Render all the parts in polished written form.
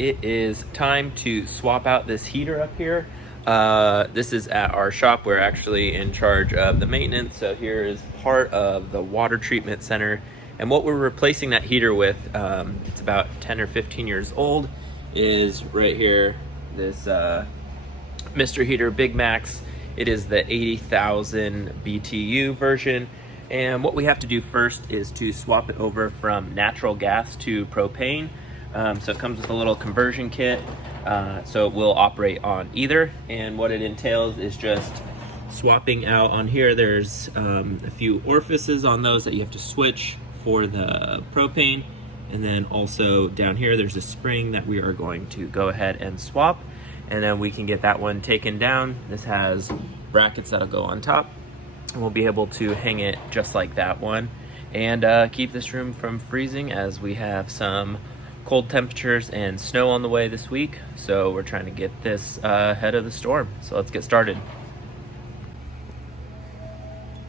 it is time to swap out this heater up here. This is at our shop. We're actually in charge of the maintenance. So here is part of the water treatment center. And what we're replacing that heater with, it's about 10 or 15 years old, is right here, this Mr. Heater Big Maxx. It is the 80,000 BTU version. And what we have to do first is to swap it over from natural gas to propane. So it comes with a little conversion kit, so it will operate on either. And what it entails is just swapping out on here. There's a few orifices on those that you have to switch for the propane. And then also down here, there's a spring that we are going to go ahead and swap. And then we can get that one taken down. This has brackets that'll go on top. And we'll be able to hang it just like that one and keep this room from freezing, as we have some cold temperatures and snow on the way this week. So we're trying to get this ahead of the storm. So let's get started.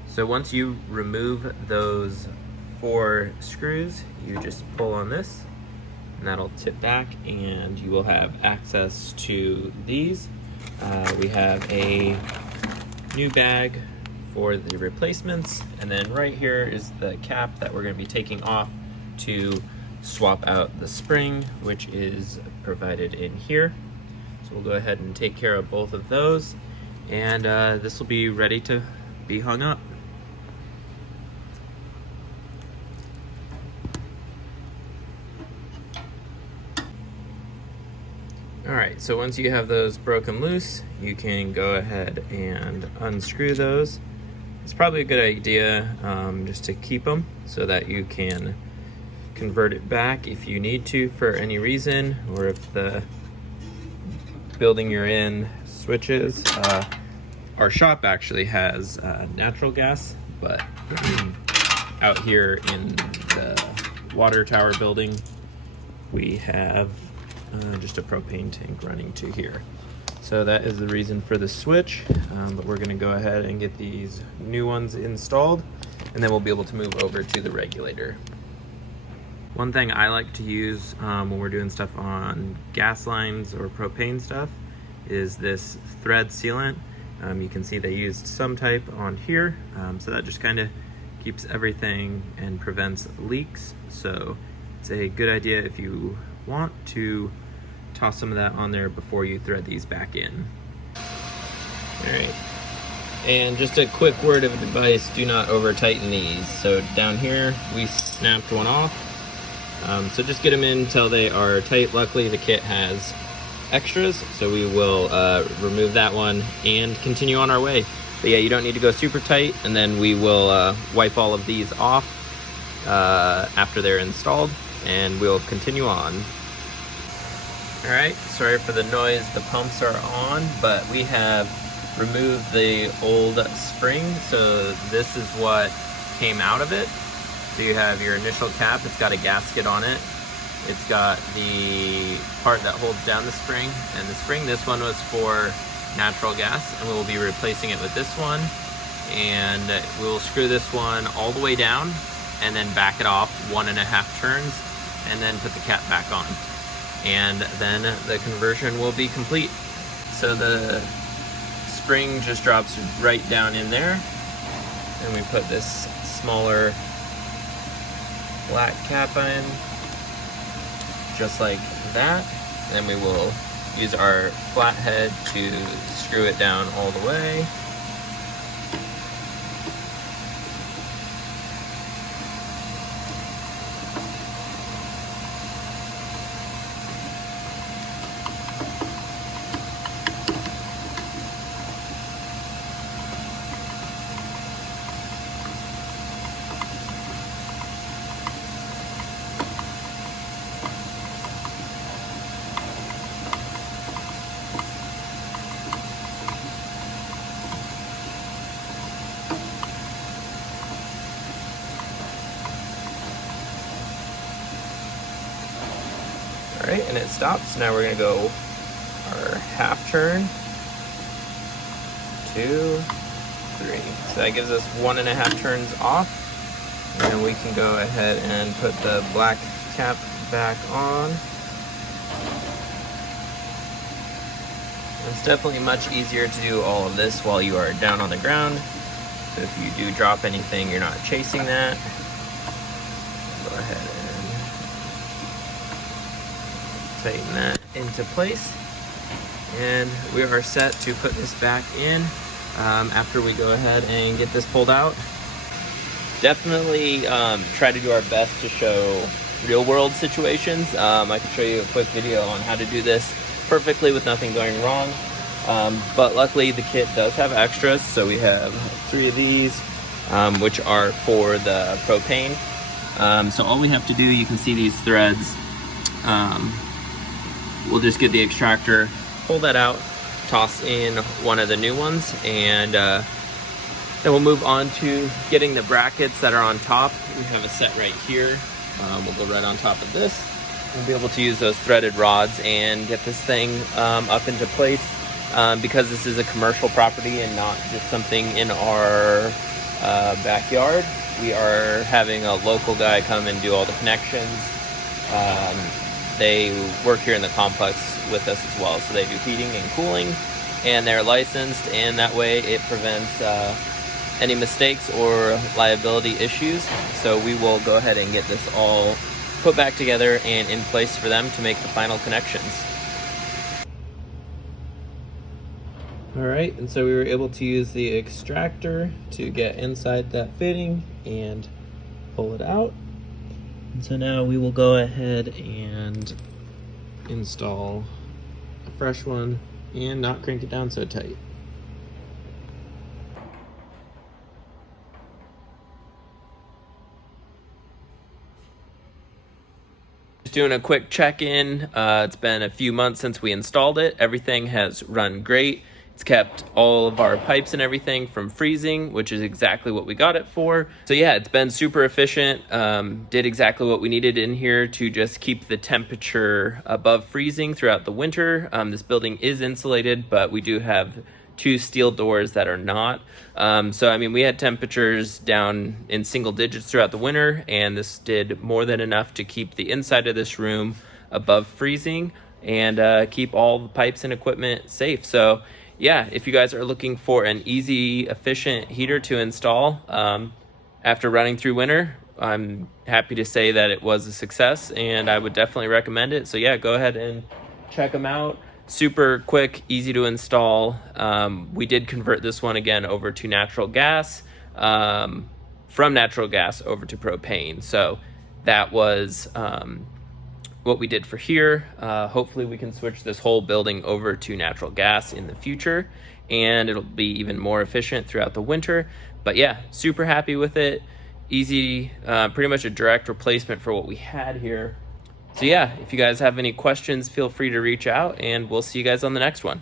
So once you remove those 4 screws, you just pull on this and that'll tip back and you will have access to these. We have a new bag for the replacements, and then right here is the cap that we're going to be taking off to swap out the spring, which is provided in here. So we'll go ahead and take care of both of those, and this will be ready to be hung up. Alright, so once you have those broken loose, you can go ahead and unscrew those. It's probably a good idea just to keep them so that you can convert it back if you need to for any reason, or if the building you're in switches. Our shop actually has natural gas, but out here in the water tower building, we have just a propane tank running to here. So that is the reason for the switch, but we're gonna go ahead and get these new ones installed, and then we'll be able to move over to the regulator. One thing I like to use when we're doing stuff on gas lines or propane stuff is this thread sealant. You can see they used some type on here, so that just kind of keeps everything and prevents leaks. So it's a good idea if you want to toss some of that on there before you thread these back in. All right, and just a quick word of advice, do not over tighten these. So down here we snapped one off, so just get them in until they are tight. Luckily the kit has extras, so we will remove that one and continue on our way. But yeah, you don't need to go super tight, and then we will wipe all of these off after they're installed, and we'll continue on. All right, sorry for the noise, the pumps are on, but we have removed the old spring. So this is what came out of it. So you have your initial cap, it's got a gasket on it. It's got the part that holds down the spring, and the spring, this one was for natural gas, and we will be replacing it with this one. And we'll screw this one all the way down and then back it off 1.5 turns, and then put the cap back on. And then the conversion will be complete. So the spring just drops right down in there, and we put this smaller black cap in, just like that. And we will use our flathead to screw it down all the way. All right, and it stops. Now we're gonna go our half turn, 2, 3. So that gives us 1.5 turns off. And then we can go ahead and put the black cap back on. It's definitely much easier to do all of this while you are down on the ground. So if you do drop anything, you're not chasing that. Go ahead and tighten that into place. And we are set to put this back in after we go ahead and get this pulled out. Definitely try to do our best to show real world situations. I can show you a quick video on how to do this perfectly with nothing going wrong. But luckily the kit does have extras. So we have 3 of these, which are for the propane. So all we have to do, you can see these threads. We'll just get the extractor, pull that out, toss in one of the new ones, and then we'll move on to getting the brackets that are on top. We have a set right here. We'll go right on top of this. We'll be able to use those threaded rods and get this thing up into place. Because this is a commercial property and not just something in our backyard, we are having a local guy come and do all the connections. They work here in the complex with us as well, so they do heating and cooling, and they're licensed, and that way it prevents any mistakes or liability issues. So we will go ahead and get this all put back together and in place for them to make the final connections. All right, and so we were able to use the extractor to get inside that fitting and pull it out. And so now we will go ahead and install a fresh one and not crank it down so tight. Just doing a quick check-in. It's been a few months since we installed it. Everything has run great. It's kept all of our pipes and everything from freezing, which is exactly what we got it for. So yeah, it's been super efficient. Did exactly what we needed in here to just keep the temperature above freezing throughout the winter. This building is insulated, but we do have 2 steel doors that are not. So I mean, we had temperatures down in single digits throughout the winter, and this did more than enough to keep the inside of this room above freezing and keep all the pipes and equipment safe. So yeah, if you guys are looking for an easy, efficient heater to install after running through winter, I'm happy to say that it was a success, and I would definitely recommend it. So yeah, go ahead and check them out. Super quick, easy to install. We did convert this one again over to natural gas, from natural gas over to propane. So that was what we did for here. Hopefully we can switch this whole building over to natural gas in the future, and it'll be even more efficient throughout the winter. But yeah, super happy with it. Easy, pretty much a direct replacement for what we had here. So yeah, if you guys have any questions, feel free to reach out, and we'll see you guys on the next one.